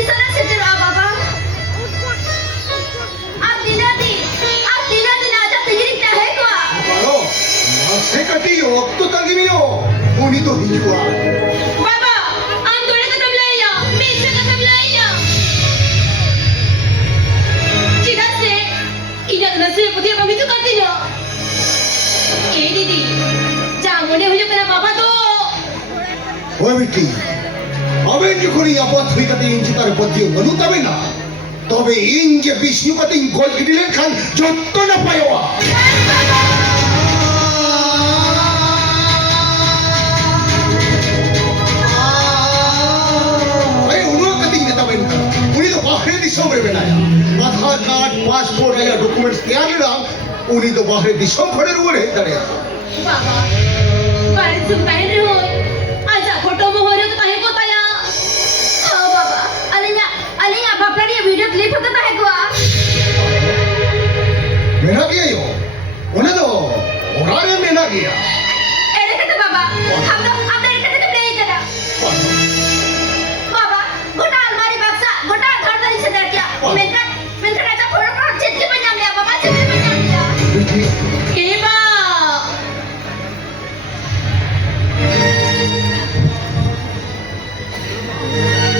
di sana sendiri Baba. Abdi nanti najak tinggi tahe ko. Balo, masih katiyo, waktu tagi niyo. Muni to hijwa. Baba, ang dole ka tamlaya, misa ka tamlaya. Chidat se, inak na se puti kami tu kantiyo. Didi, jamone huyo kana Baba to. Hoy Miki, aben jukuri apat hui kati inci tar padiyo manu tabe na. তবে in যে Vishnu cutting গোল গিডিলেন খান যত না পায়ওয়া এই উনো cutting নেতা Ben উনি তো বাহিরে দিশম রে বেনায়া আধার কার্ড পাসপোর্ট আয়া ডকুমেন্টস দেয়া গেলাম উনি তো বাহিরে দিশম ফড়ের উপরে দাঁড়িয়ে Baba, balik sumpahin rin ho. Aja, photo mo ho rin tayo ko tayo. Oh, Baba. Alin nga, Baba niya video clip ko tayo ko ah. মেনা গিয়া ইয়ো ওনা তো ওরারে মেনা গিয়া Ere ka to, Baba. Hamda ere ka to play ka na. Baba, gota almari baksa, gota घर dari sedar kya. Menkan aja photo ko chitki banam liya, Baba chitki banam liya. Ini ba.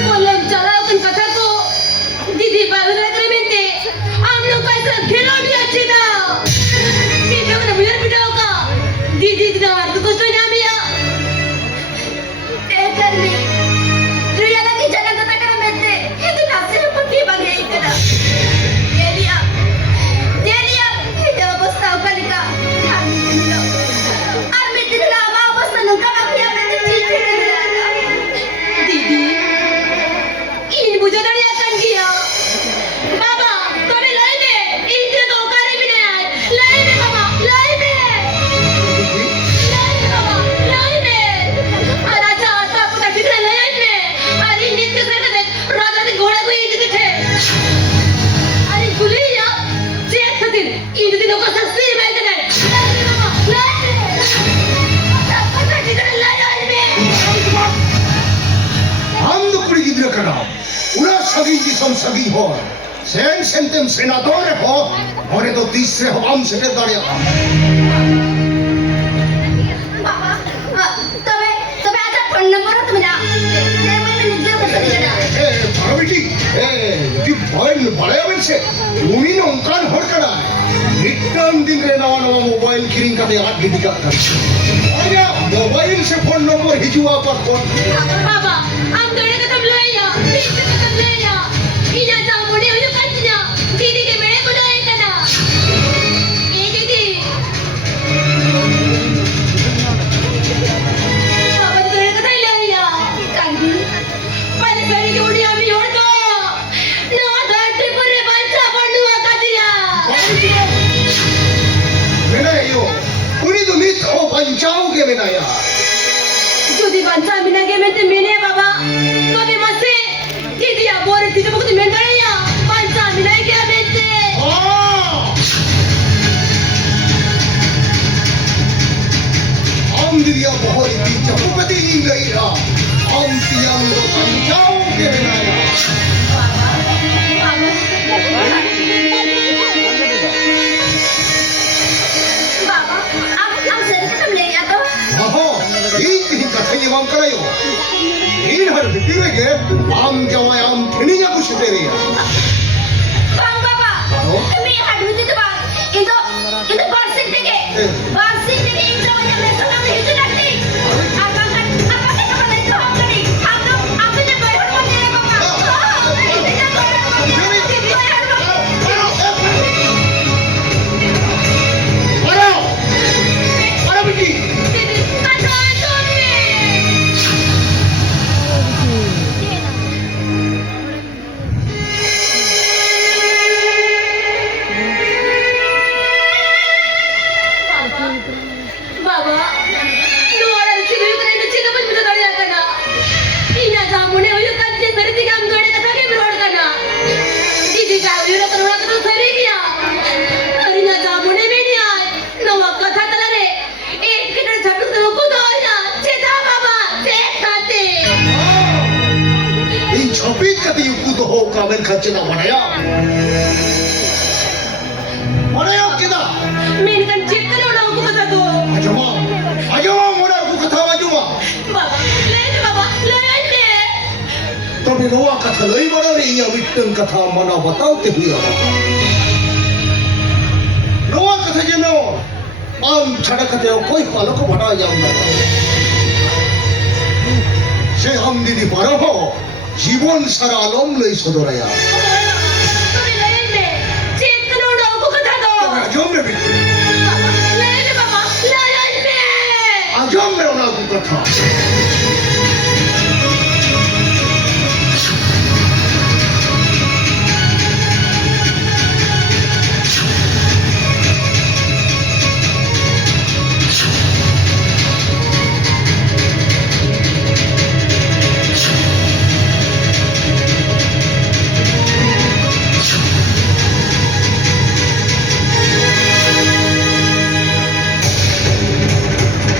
Walang jalakan kataku. Didi baru realmente. हम लोग का ऐसा खिलौना भी अच्छी था। Video में मुझे वीडियो का दीदी इतना तो कुछ तो ना मिला। देखकर भी दुनिया लगी जन्नत तक कर मेरे itu nasib putih bagi kita. Dia dia bos tahu kali ka. Army itu dah apa bos nunggu aku yang nanti cici Didi. Ini muझे dari akan dia. Baba, kami lain ini तो करे भी नहीं आए लाइन में बाबा line में बाबा line में और अच्छा आता पता कितने लाइन में अरे नित्य करते थे राजा के घोड़े को ईद थे अरे खुली या चेक खातिर ईद दिनों का सस्ती में के नहीं लाइन में बाबा लाइन में पता कितने लाइन में हम तो कुड़ी गिद्र करा उना सगी जिसम सगी हो सेन सेंटेम सेनादोर हो और ये तो तीसरे हो हम से दाड़िया बाबा तबे आजा फोन नंबर हो तुम्हारा मैं निजे को सही ए भाभी ए कि भय बड़े अबन से उनी ने उनकान हर करा नित्यम दिन रे नवा नवा मोबाइल किरिंग का दे आठ गिदी का कर अरे मोबाइल से फोन नंबर हिजुआ पर फोन बाबा हम दोनों का तुम ले या तीसरे का तुम ले या इना जामुने हो जो कंचना दीदी के मेरे को नहीं करना ये दीदी बाबा दोनों का ले या कंदी पानी पानी के उड़िया में और तो ना धरती पर बंसा पड़नुआ का दिया मेरा यो उनी तो मित हो पंचाओगे मेरा यार যদি বাচ্চা মিনা গে মেতে মেনে বাবা তবে মাসে দিদি আবর দিদি বকতে মেন দাঁড়াইয়া বাচ্চা মিনা গে মেতে हम दिया बहुत ही चपुपति नहीं गई था हम तियांग तो पंचाओगे मेरा यार बाबा आप सर के तुम ले या तो आहो ये तीन कथा ये माम करायो इन हर बिपिरे के आम जवाय आम ठिनिया कुछ तेरे bang बाबा तुम्ही हाडू दिते बा itu barsik deke intro nya besok kami itu nanti apa kan kapan itu ham kali aku nya bayar mau dia bapak itu nya bayar अरे बिटी Baba, lu ada di sini kan itu cina pun bisa dari kana. Ina jamu ne uyu kan je dari tiga amgade kata ke berod kana. Didi jamu uyu terus seri dia. Hari na jamu ne bini ay. No kata talare. Ek kita jatuh tu ko doya. Cita baba, cek kate. इन छपीत कति युकुद kamen kacina manaya. Manaya kita. Menkan cekkan udah aku kata tuh. Ajama mona aku kata ajuma. Baba, lain deh. Tapi noa kata lagi mana ni iya witten kata mana batau te huya. Noa kata jeno. छड़ा कते कोई पालो को बड़ा जाम ना से हम दीदी पारो हो जीवन सारा आलम लई सदराया তুমি লাইন দে চেক করে ওটা aku kata tuh. आजम में भी Lain deh baba, lain deh. आजम में उना को कथा